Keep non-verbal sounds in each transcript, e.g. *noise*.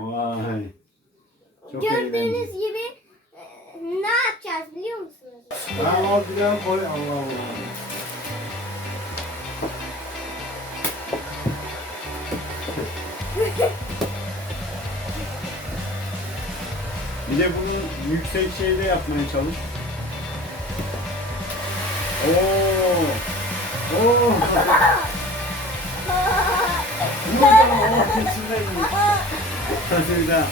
Vay. Çok gördüğünüz eğlenceli. gibi e, ne yapacağız biliyor musunuz? Bir daha koy. Allah Allah. Bir de bunu yüksek şeyde yapmaya çalış. Oo. Oo. Bu da Allah içinden mi? Hadi bir daha.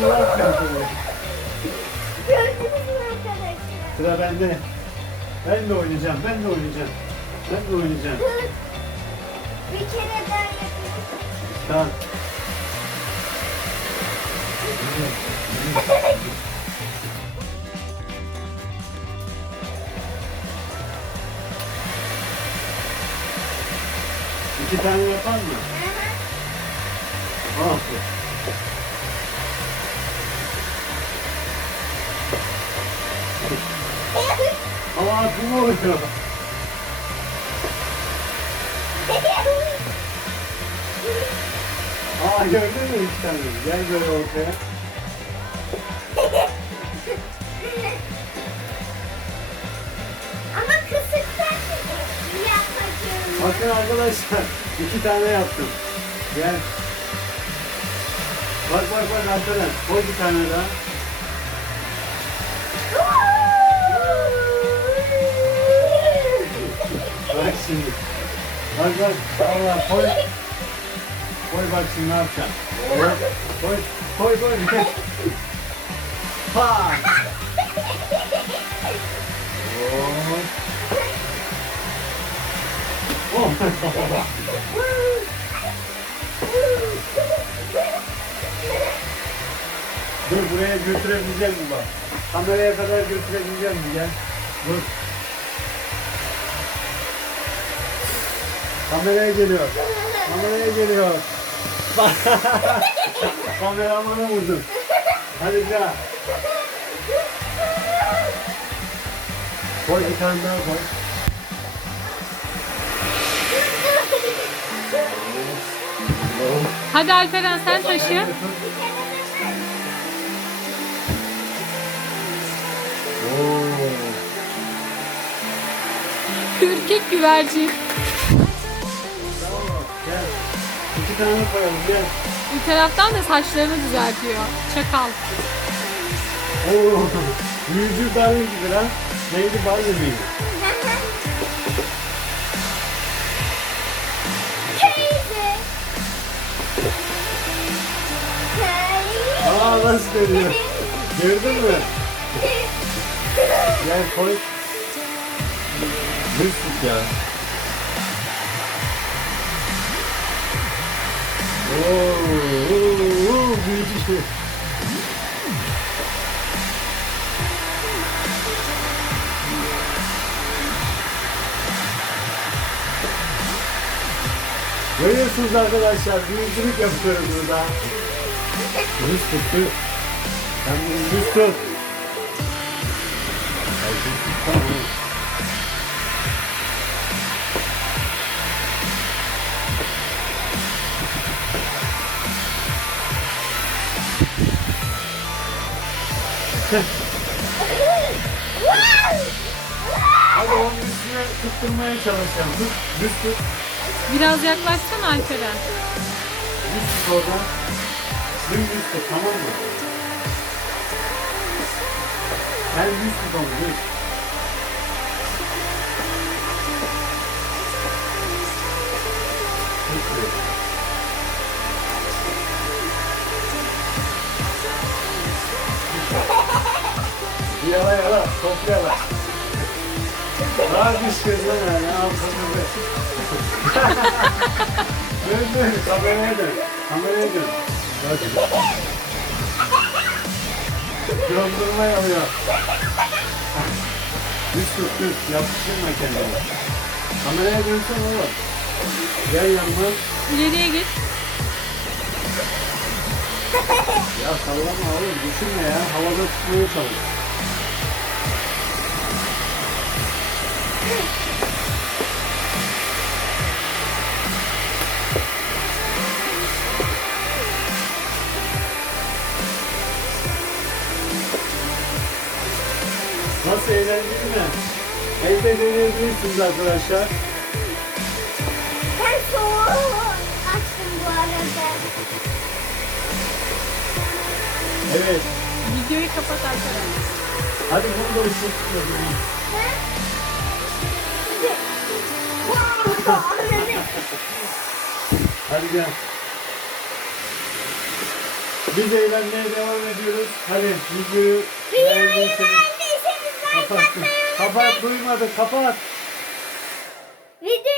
Ne yapıyorsun? Gördünüz mü arkadaşlar? Sıra bende. Ben de oynayacağım, ben de oynayacağım. Ben de oynayacağım. Bir kere daha yapayım. Tamam. İki tane yapar mı? Aha. Al. Ama aklım oluyor. Aa gördün mü iki tane? Gel böyle ortaya. *laughs* Ama kısıkta yapacağım. Bakın arkadaşlar iki tane yaptım. Gel. Bak bak bak arkadan. Koy bir tane daha. Bak şimdi. Bak bak. Allah koy. *laughs* Koy bak şimdi ne yapacağım. Koy. Koy. Koy koy. Oh. Oh. Dur buraya götürebileceğim mi bak? Kameraya kadar götürebileceğim mi? Gel. Dur. Kameraya geliyor. Kameraya geliyor. *laughs* Kameramana vurdum. Hadi bir daha. Koy bir tane daha koy. Hadi Alperen sen taşı. Ürkek güvercin. Tane koyalım gel. Bir taraftan da saçlarını düzeltiyor. Çakal. Oo. Büyücü Barney gibi lan. Neydi miydi? Teyze. Aa nasıl dönüyor? Gördün mü? Gel koy. *laughs* Tut ya. Oo, oo. Görüyorsunuz arkadaşlar, büyücülük yapıyoruz burada. Düz tut, düz. Sen bunu düz tut. Hadi onun üstüne tutturmaya çalışacağım. Tut, düz tut. Biraz yaklaşsana Alperen. Düz tut oradan. Dümdüz tut, tamam mı? Sen düz tut onu, düz. Yala yala, toplayala. Daha düz kızına ya, al kızını. Dön dön, kameraya dön. Kameraya dön. Hadi. Dondurma yapıyor. Düz tut düz, yapıştırma kendini. Kameraya dönsene oğlum. Gel yanıma. İleriye git. Ya sallama oğlum düşünme ya. Havada tutmaya çalış. Nasıl eğlenceli mi? Evde deneyebilirsiniz arkadaşlar. Ben soğuğu açtım bu arada. Evet. Videoyu kapat arkadaşlar. Hadi bunu da anladım. Hadi gel. Biz eğlenmeye devam ediyoruz. Hadi videoyu Videoyu beğendiyseniz Kapat. Kapat duymadı kapat. Video